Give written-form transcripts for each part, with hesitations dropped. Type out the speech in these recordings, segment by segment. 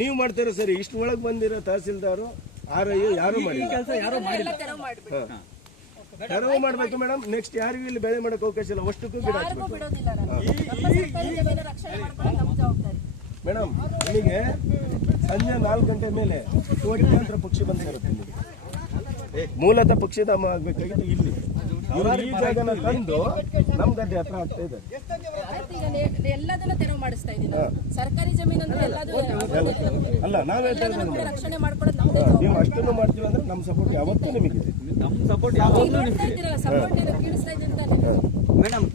ನೀವು ಮಾಡ್ತೀರಾ ಸರಿ. ಇಷ್ಟು ಒಳಗೆ ಬಂದಿರೋ ತಹಸೀಲ್ದಾರು RIO ಯಾರು ಮಾಡಿಲ್ಲ. ತೆರವು ಮಾಡಬೇಕು ಮೇಡಮ್. ನೆಕ್ಸ್ಟ್ ಯಾರಿಗೂ ಇಲ್ಲಿ ಬೆಳೆ ಮಾಡಕ್ಕೆ ಅವಕಾಶ ಇಲ್ಲ. ಅಷ್ಟಕ್ಕೂ ಗಿಡ ಮೇಡಮ್. ನಿಮಗೆ ಸಂಜೆ 4 ಗಂಟೆ ಮೇಲೆ ಕೋಟ್ಯಾಂತರ ಪಕ್ಷಿ ಬಂದಿರುತ್ತೆ. ಮೂಲತಃ ಪಕ್ಷಿಧಾಮ ಆಗ್ಬೇಕಾಗಿತ್ತು ಇಲ್ಲಿ. ಈ ಜಾಗನ ತಂದು ನಮ್ ಗದ್ದೆ ಹತ್ರ ಆಗ್ತಾ ಇದೆ. ಎಲ್ಲದನ್ನ ತೆರವು ಮಾಡಿಸ್ತಾ ಇದೀನಿ. ಸರ್ಕಾರಿ ಜಮೀನು ಅಲ್ಲ, ನಾವ್ ಹೇಳ್ತಾ ರಕ್ಷಣೆ ಮಾಡ್ಕೊಳ್ಳೋದು ನೀವು ಅಷ್ಟನ್ನು ಮಾಡ್ತೀವಿ ಅಂದ್ರೆ ನಮ್ ಸಪೋರ್ಟ್ ಯಾವತ್ತೂ ನಿಮಗೆ. ಮೇಡಮ್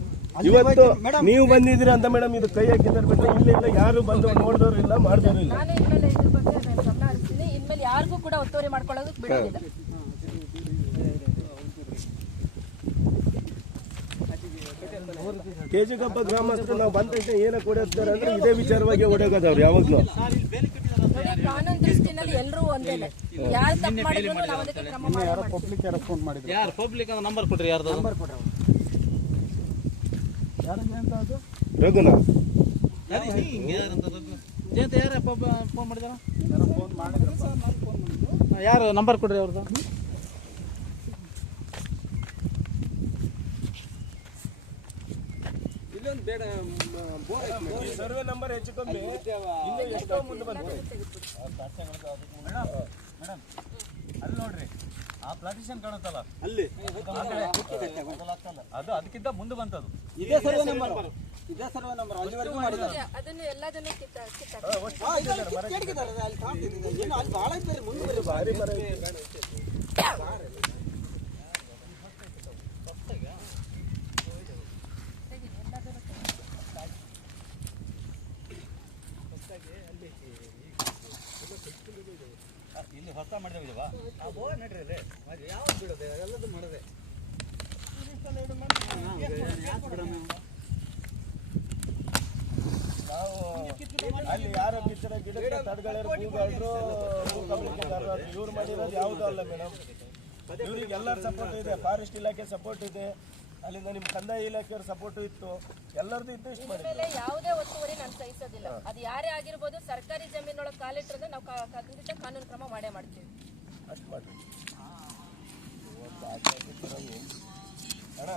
ಇವತ್ತು ನೀವು ಬಂದಿದ್ದೀರಾ ಅಂತ ಮೇಡಮ್ ಇದು ಕೈ ಹಾಕಿದ್ರೆ ಬಿಟ್ಟು ಇಲ್ಲ ಯಾರು ಬಂದು ನೋಡಿದವರು ಇಲ್ಲ, ಮಾಡಿದವರು ಇಲ್ಲ. ನಾನು ಇದ್ರ ಬಗ್ಗೆ ಗಮನ ಹರಿಸ್ತೀನಿ. ಇನ್ಮೇಲೆ ಯಾರಿಗೂ ಕೂಡ ಒತ್ತುವರಿ ಮಾಡ್ಕೊಳ್ಳೋದಕ್ಕೆ ಬಿಡೋದಿಲ್ಲ. ಕೆಜಿಗಪ್ಪ ಗ್ರಾಮಸ್ಥರು ನಾವು ಬಂದ ತಕ್ಷಣ ಏನ ಕೊಡುತ್ತಾರೆ ಅಂದ್ರೆ ಇದೇ ವಿಚಾರವಾಗಿ ಓಡೋಗೋದವ್ರು ಯಾವಾಗ್ಲೂ. ಕಾನೂನು ದೃಷ್ಟಿನಲ್ಲಿ ಎಲ್ಲರೂ ಒಂದೇನೆ. ಯಾರು ತಪ್ಪು ಮಾಡಿದ್ರು ನಾವು ಅದಕ್ಕೆ ಕ್ರಮ ಮಾಡ್ತೀವಿ. ಪಬ್ಲಿಕ್ ಯಾರು ಫೋನ್ ಮಾಡಿದ್ರು? ಯಾರು ಪಬ್ಲಿಕ್ ಅಂತ ನಂಬರ್ ಕೊಡ್ರಿ? ಯಾರ್ದು ನಂಬರ್ ಕೊಡ್ರಿ? ಯಾರಿಗೆ ಅಂತ ಅದು? ರಘುನಾಥ್ ಜಯಂತ ಯಾರು ಫೋನ್ ಮಾಡಿದಾರ? ಯಾರು ಫೋನ್ ಮಾಡಿದ್ರು ಸರ್? ನಾನು ಫೋನ್ ಮಾಡಿದ್ರು. ಯಾರು ನಂಬರ್ ಕೊಡ್ರಿ ಅವ್ರದ್ದು? ಇಲ್ಲೊಂದು ಬೇಡ ಸರ್ವೆ ನಂಬರ್ ಹೆಚ್ಚು ಕಮ್ಮಿ ಎಷ್ಟೋ ಮುಂದೆ ಬಂತು. ಮೇಡಮ್ ಅಲ್ಲಿ ನೋಡ್ರಿ, ಆ ಪ್ಲಾಟಿಷನ್ ಕಾಣುತ್ತಲ್ಲ ಅಲ್ಲಿ, ಅದು ಅದಕ್ಕಿಂತ ಮುಂದೆ ಬಂತದು. ಇದೇ ಸರ್ವೆ ನಂಬರ್, ಇದೇ ಸರ್ವೆ ನಂಬರ್. ಅಲ್ಲಿವರೆಗೂ ಮಾಡಿದ್ದಾರೆ. ಅದನ್ನು ಎಲ್ಲದನ್ನು ಕಿತ್ತಾಕಿದ್ದಾರೆ. ಅಲ್ಲಿ ಕಾಣ್ತಿದೆ. ಏನು ಅಲ್ಲಿ ಭಾಳ ಇದ್ದಾರೆ. ಮುಂದೆ ಭಾರಿ ಮರ ಇಲ್ಲಿ ಹೊಸ ಮಾಡಿದೇವಿಲ್ವಾ? ನಡ್ರಿ ಯಾವ ಬಿಡೋದೆ ಎಲ್ಲದೂ ಮಾಡದೆ. ನಾವು ಅಲ್ಲಿ ಯಾರ ಬಿಚ್ಚರ ಗಿಡ ತಡಗಳರು ಕೂಗಾಡ್ರು ಇವ್ರು ಮಾಡಿರೋದು ಯಾವುದೂ ಅಲ್ಲ ಮೇಡಮ್. ಇವ್ರಿಗೆ ಎಲ್ಲರ ಸಪೋರ್ಟ್ ಇದೆ. ಫಾರೆಸ್ಟ್ ಇಲಾಖೆ ಸಪೋರ್ಟ್ ಇದೆ, ಅಲ್ಲಿಂದ ನಿಮ್ಮ ಕಂದಾಯ ಇಲಾಖೆಯವ್ರ ಸಪೋರ್ಟ್ ಇತ್ತು, ಎಲ್ಲರದ್ದು ಇತ್ತು. ಇಷ್ಟು ಮಾಡಿ ಯಾವುದೇ ಒತ್ತುವರಿ ನಾನು ಸಹಿಸೋದಿಲ್ಲ. ಅದು ಯಾರೇ ಆಗಿರ್ಬೋದು. ಸರ್ಕಾರಿ ಜಮೀನೊಳಗೆ ಕಾಲಿಟ್ಟರೆ ನಾವು ಖಂಡಿತ ಕಾನೂನು ಕ್ರಮ ಮಾಡೇ ಮಾಡ್ತೀವಿ. ಅಷ್ಟು ಮಾಡಿ ಅಣ್ಣ